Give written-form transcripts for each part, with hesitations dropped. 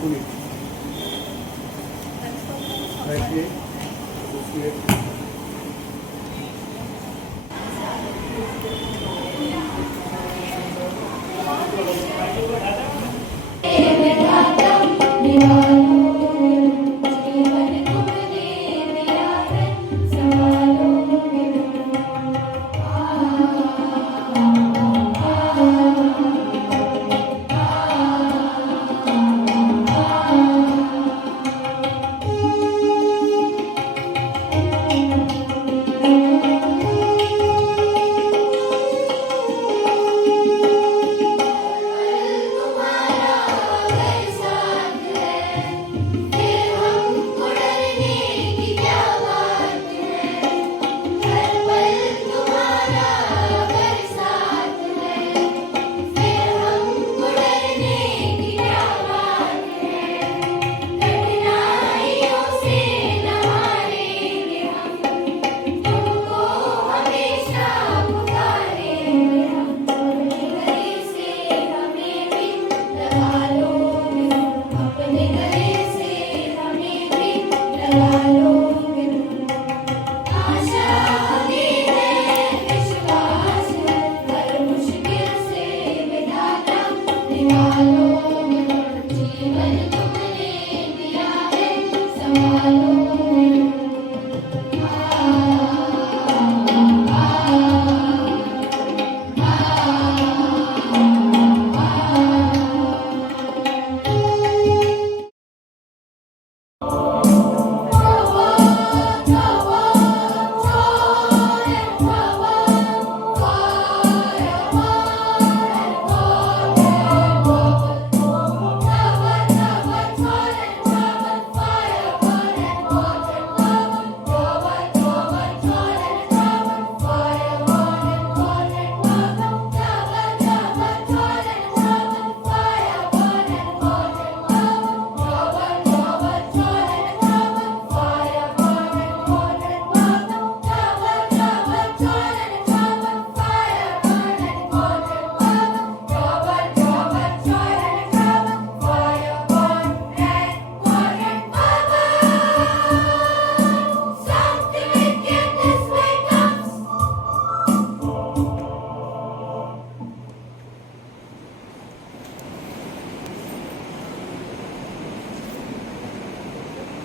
Pune. 98, 58.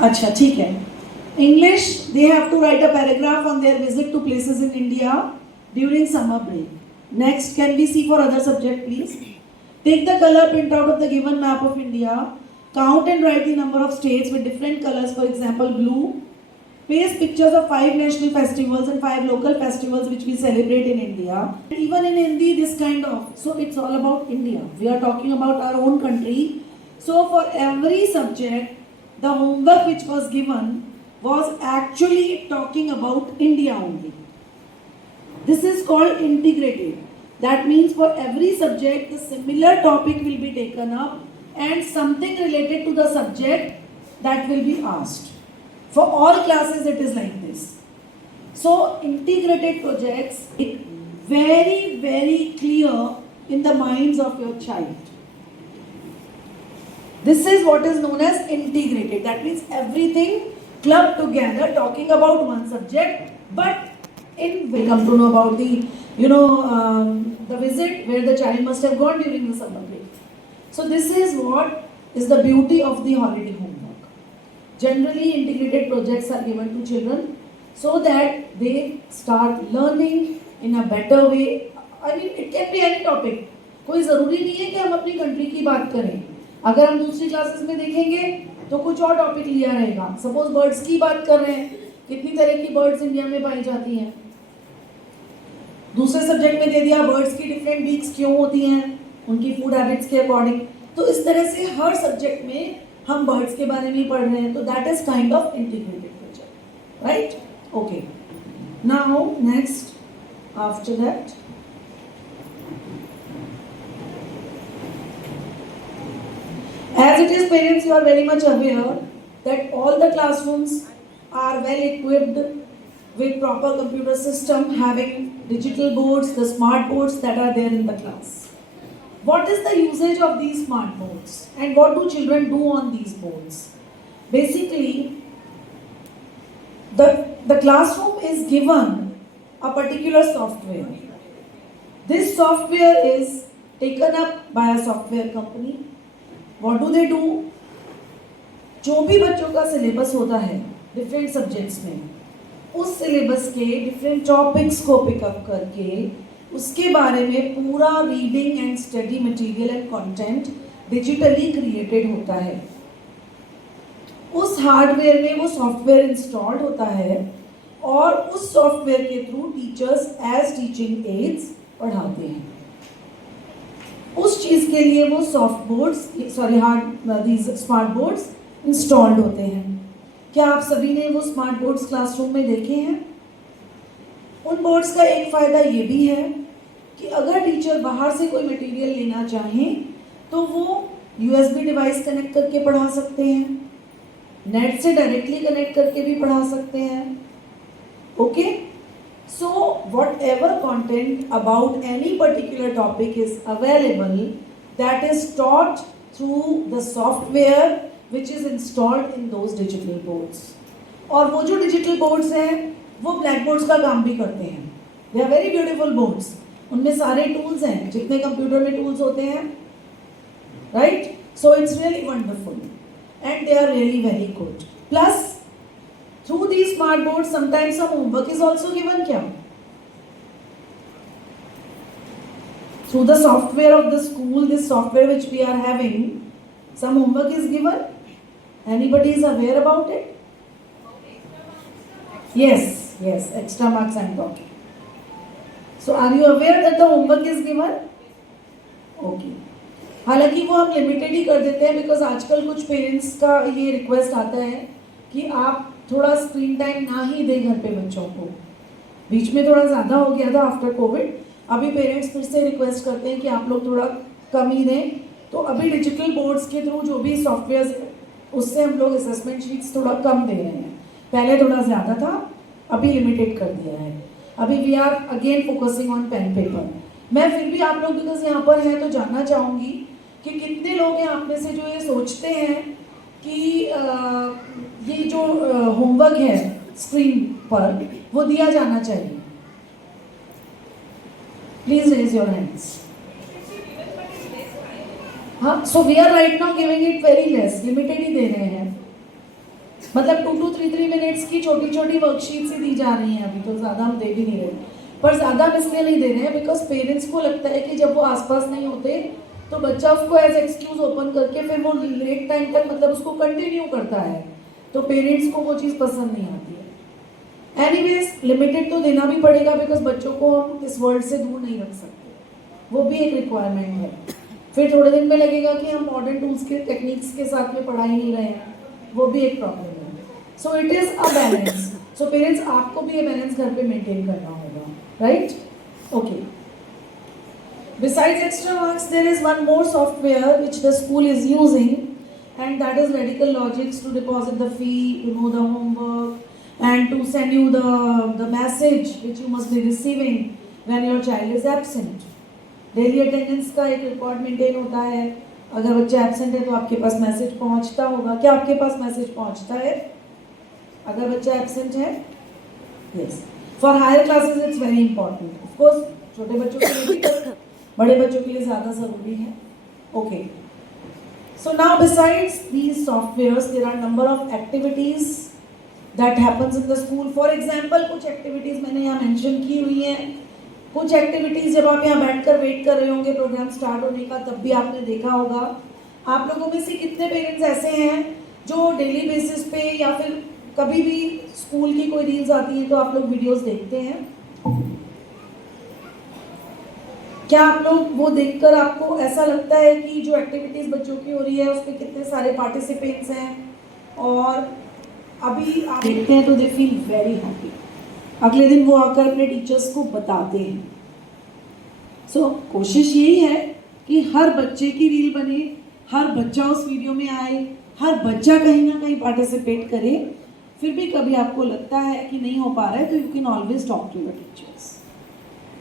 अच्छा ठीक है. English, they have to write a paragraph on their visit to places in India during summer break. Next, can we see for other subject please? Take the color printout of the given map of India. Count and write the number of states with different colors, for example blue. Paste pictures of 5 national festivals and 5 local festivals which we celebrate in India. Even in Hindi, this kind of, so it's all about India. We are talking about our own country. So for every subject, the homework which was given was actually talking about India only. This is called integrated. That means for every subject, the similar topic will be taken up and something related to the subject that will be asked. For all classes, it is like this. So, integrated projects are very, very clear in the minds of your child. This is what is known as integrated. That means everything clubbed together, talking about one subject, but we come to know about the, the visit where the child must have gone during the summer break. So this is what is the beauty of the holiday homework. Generally, integrated projects are given to children so that they start learning in a better way. I mean, it can be any topic. कोई ज़रूरी नहीं है कि हम अपनी country की बात करें. अगर हम दूसरी क्लासेस में देखेंगे तो कुछ और टॉपिक लिया रहेगा. सपोज बर्ड्स की बात कर रहे हैं, कितनी तरह की बर्ड्स इंडिया में पाई जाती हैं. दूसरे सब्जेक्ट में दे दिया बर्ड्स की डिफरेंट बीक्स क्यों होती हैं, उनकी फूड हैबिट्स के अकॉर्डिंग. तो इस तरह से हर सब्जेक्ट में हम बर्ड्स के बारे में पढ़ रहे हैं. तो that is kind of integrated project, right? Okay, now next after that as it is, parents, you are very much aware that all the classrooms are well equipped with proper computer system, having digital boards, the smart boards that are there in the class. What is the usage of these smart boards and what do children do on these boards? Basically, the classroom is given a particular software. This software is taken up by a software company. What do? जो भी बच्चों का syllabus होता है different subjects में, उस syllabus के different topics को पिकअप करके उसके बारे में पूरा reading and study material and content digitally created होता है. उस हार्डवेयर में वो सॉफ्टवेयर इंस्टॉल्ड होता है और उस सॉफ्टवेयर के through teachers as teaching aids पढ़ाते हैं. उस चीज़ के लिए वो soft boards these smart boards installed होते हैं. क्या आप सभी ने वो स्मार्ट बोर्ड्स क्लासरूम में देखे हैं? उन बोर्ड्स का एक फ़ायदा ये भी है कि अगर टीचर बाहर से कोई मटेरियल लेना चाहें तो वो USB डिवाइस कनेक्ट करके पढ़ा सकते हैं, नेट से डायरेक्टली कनेक्ट करके भी पढ़ा सकते हैं. Okay, so whatever content about any particular topic is available, that is taught through the software which is installed in those digital boards. और वो जो digital boards हैं वो ब्लैक बोर्ड्स का काम भी करते हैं. They are very beautiful boards. उनमें सारे टूल्स हैं जितने कंप्यूटर में टूल्स होते हैं, right? So it's really wonderful and they are really very good. Plus through these smart boards sometimes some homework is also given. क्या through the software of the school, this software which we are having, some homework is given? Anybody is aware about it? Yes, extra marks I am talking. So are you aware that the homework is given? Okay. हालांकि वो हम limited ही कर देते हैं because आजकल कुछ parents का ये रिक्वेस्ट आता है कि आप थोड़ा स्क्रीन टाइम ना ही दें घर पे बच्चों को. बीच में थोड़ा ज़्यादा हो गया था आफ्टर कोविड. अभी पेरेंट्स फिर से रिक्वेस्ट करते हैं कि आप लोग थोड़ा कम ही दें. तो अभी डिजिटल बोर्ड्स के थ्रू जो भी सॉफ्टवेयर, उससे हम लोग असेसमेंट शीट्स थोड़ा कम दे रहे हैं. पहले थोड़ा ज़्यादा था, अभी लिमिटेड कर दिया है. अभी we are again focusing on pen paper. मैं फिर भी आप लोग बिकॉज यहाँ पर हैं तो जानना चाहूँगी कि कितने लोग हैं आप में से जो ये सोचते हैं कि ये जो होमवर्क है स्क्रीन पर वो दिया जाना चाहिए. Please raise your hands. हाँ, so we are right now giving it very less, limited ही दे रहे हैं. मतलब 2 to 3 मिनट्स की छोटी छोटी वर्कशीट्स ही दी जा रही हैं अभी, तो ज़्यादा हम दे भी नहीं रहे. पर ज़्यादा हम इसलिए नहीं दे रहे हैं बिकॉज पेरेंट्स को लगता है कि जब वो आसपास नहीं होते तो बच्चा उसको एज एक्सक्यूज ओपन करके फिर वो लेट टाइम तक मतलब उसको कंटिन्यू करता है, तो पेरेंट्स को वो चीज़ पसंद नहीं आती है. एनीवेज लिमिटेड तो देना भी पड़ेगा बिकॉज बच्चों को हम इस वर्ल्ड से दूर नहीं रख सकते, वो भी एक रिक्वायरमेंट है. फिर थोड़े दिन में लगेगा कि हम मॉडर्न टूल्स के टेक्निक्स के साथ में पढ़ा ही नहीं रहे हैं, वो भी एक प्रॉब्लम है. So it is a balance. So parents आपको भी ये बैलेंस घर पे मेंटेन करना होगा, right? Okay. Besides extra marks, there is one more software which the school is using, and that is Radical Logics, to deposit the fee, to know the homework, and to send you the message which you must be receiving when your child is absent. Daily attendance का एक record maintain होता है. अगर बच्चा absent है तो आपके पास message पहुंचता होगा. क्या आपके पास मैसेज पहुंचता है अगर बच्चा एब्सेंट है? Yes. For higher classes it's very important. Of course छोटे बच्चों के लिए भी, बड़े बच्चों के लिए ज़्यादा ज़रूरी है. Okay. So now besides these softwares there are number of activities that happens in the school. For example कुछ एक्टिविटीज़ मैंने यहाँ मेंशन की हुई हैं. कुछ एक्टिविटीज़ जब आप यहाँ बैठकर वेट कर रहे होंगे प्रोग्राम स्टार्ट होने का, तब भी आपने देखा होगा. आप लोगों में से कितने पेरेंट्स ऐसे हैं जो डेली बेसिस पे या फिर कभी भी स्कूल की कोई रील्स आती हैं तो आप लोग वीडियोस देखते हैं? क्या आप लोग वो देखकर आपको ऐसा लगता है कि जो एक्टिविटीज़ बच्चों की हो रही है उसमें कितने सारे पार्टिसिपेंट्स हैं, और अभी आप देखते हैं तो दे फील वेरी हैप्पी. अगले दिन वो आकर अपने टीचर्स को बताते हैं. सो कोशिश यही है कि हर बच्चे की रील बने, हर बच्चा उस वीडियो में आए, हर बच्चा कहीं ना कहीं पार्टिसिपेट करे. फिर भी कभी आपको लगता है कि नहीं हो पा रहा है तो you can always talk to your teachers.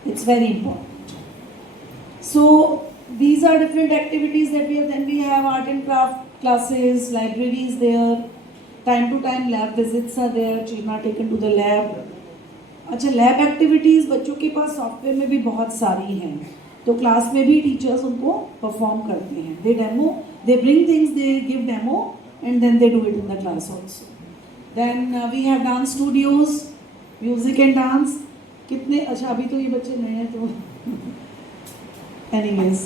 It's very important. So These are different activities that we have. Then we have art and craft classes, libraries there. Time to time lab visits are there. Children are taken to the lab. अच्छा, lab activities बच्चों के पास software में भी बहुत सारी हैं, तो class में भी टीचर्स उनको परफॉर्म करते हैं. They demo, they bring things, they give demo and then they do it in the class also. Then we have dance studios, music and dance. कितने अच्छा, अभी तो ये बच्चे नए हैं तो anyways.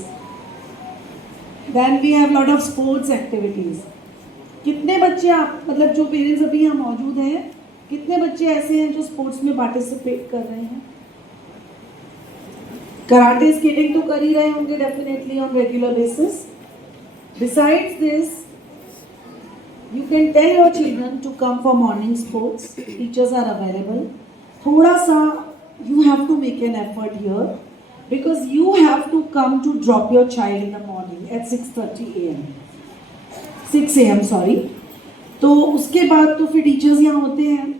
Then we have lot of sports activities. कितने बच्चे आप, मतलब जो पेरेंट्स अभी यहाँ मौजूद हैं, कितने बच्चे ऐसे हैं जो स्पोर्ट्स में पार्टिसिपेट कर रहे हैं? कराटे, स्केटिंग तो कर ही रहे होंगे definitely on regular basis. Besides this, you can tell your children to come for morning sports. Teachers are available. थोड़ा सा you have to make an effort here because you have to come to drop your child in the morning at 6:30 AM. 6 AM sorry. तो उसके बाद तो फिर teachers यहाँ होते हैं.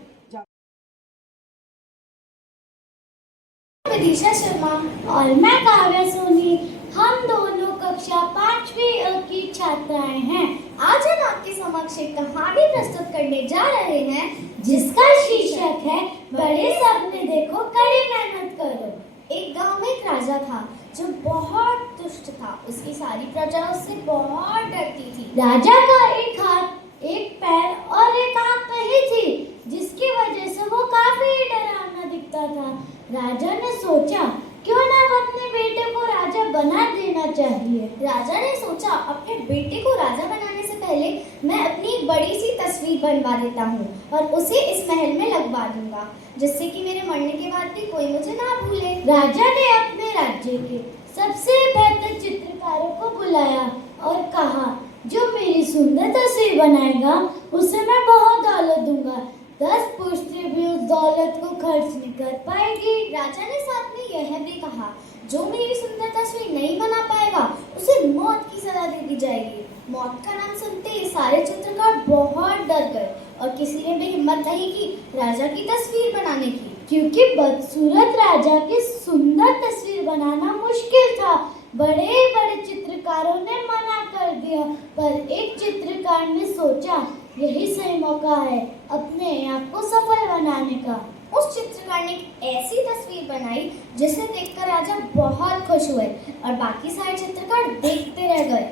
विदिशा शर्मा और मैं काव्या सोनी, हम दोनों कक्षा 5वीं की छात्राएं हैं. आज हम आपके समक्ष एक कहानी प्रस्तुत करने जा रहे हैं जिसका शीर्षक है बड़े सपने देखो, कड़ी मेहनत करो. एक गांव में एक राजा था जो बहुत दुष्ट था. उसकी सारी प्रजा उससे बहुत डरती थी. राजा का एक हाथ, एक पैर और एक आंख नहीं थी, जिसकी वजह से वो काफी डरावना दिखता था. राजा ने सोचा क्यों ना अपने बेटे को राजा बना देना चाहिए. राजा ने सोचा अपने बेटे को राजा बनाने से पहले मैं अपनी एक बड़ी सी तस्वीर बनवा देता हूँ और उसे इस महल में लगवा दूंगा, जिससे कि मेरे मरने के बाद भी कोई मुझे ना भूले. राजा ने अपने राज्य के सबसे बेहतर चित्रकारों को बुलाया और कहा, जो मेरी सुंदर तस्वीर बनाएगा उसे मैं बहुत दौलत दूंगा. 10 पुश्तें भी उस दौलत को खर्च नहीं कर पाएगी. राजा ने साथ में यह भी कहा, जो मेरी सुंदर तस्वीर नहीं बना पाएगा उसे मौत की सजा दे दी जाएगी. मौत का नाम सुनते ही सारे चित्रकार बहुत डर गए और किसी ने भी हिम्मत नहीं की राजा की तस्वीर बनाने की, क्योंकि बदसूरत राजा की सुंदर तस्वीर बनाना मुश्किल था. बड़े बड़े चित्रकारों ने मना कर दिया, पर एक चित्रकार ने सोचा यही सही मौका है अपने आप को सफल बनाने का. उस चित्रकार ने एक ऐसी तस्वीर बनाई जिसे देखकर राजा बहुत खुश हुए और बाकी सारे चित्रकार देखते रह गए.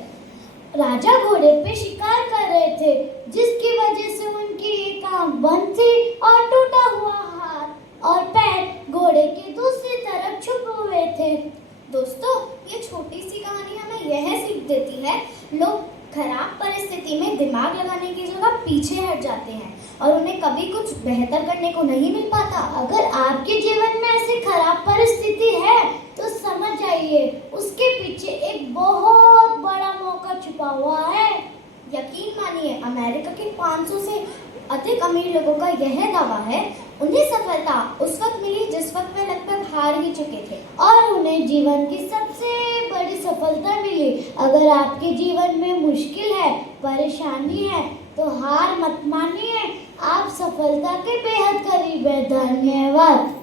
राजा घोड़े पे शिकार कर रहे थे, जिसकी वजह से उनकी एक आंख बंद थी और टूटा हुआ हाथ और पैर घोड़े के दूसरी तरफ छुपे हुए थे. दोस्तों, ये छोटी सी कहानी हमें यह सीख देती है, लोग खराब परिस्थिति में दिमाग लगाने की जगह पीछे हट जाते हैं और उन्हें कभी कुछ बेहतर करने को नहीं मिल पाता. अगर आपके जीवन में ऐसी खराब परिस्थिति है तो समझ जाइए उसके पीछे एक बहुत बड़ा मौका छुपा हुआ है. यकीन मानिए, अमेरिका के 500 से अधिक अमीर लोगों का यह दावा है, उन्हें सफलता उस वक्त मिली जिस वक्त वे लगभग हार ही चुके थे और उन्हें जीवन की सबसे बड़ी सफलता मिली. अगर आपके जीवन में मुश्किल है, परेशानी है, तो हार मत मानिए, आप सफलता के बेहद करीब हैं. धन्यवाद.